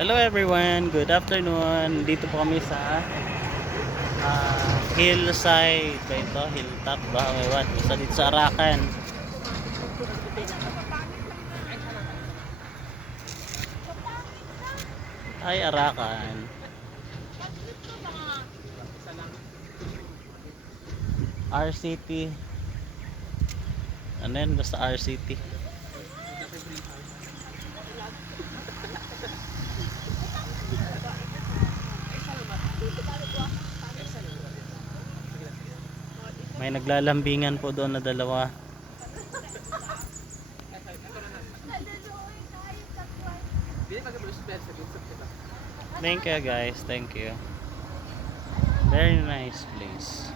Hello everyone, good afternoon. Dito po kami sa hillside ba ito? Hilltop ba? Ewan. Basta dito sa Arakan. Ay, Arakan. RCT. Ano yun? Basta RCT. May naglalambingan po doon na dalawa. Thank you guys, thank you. Very nice place.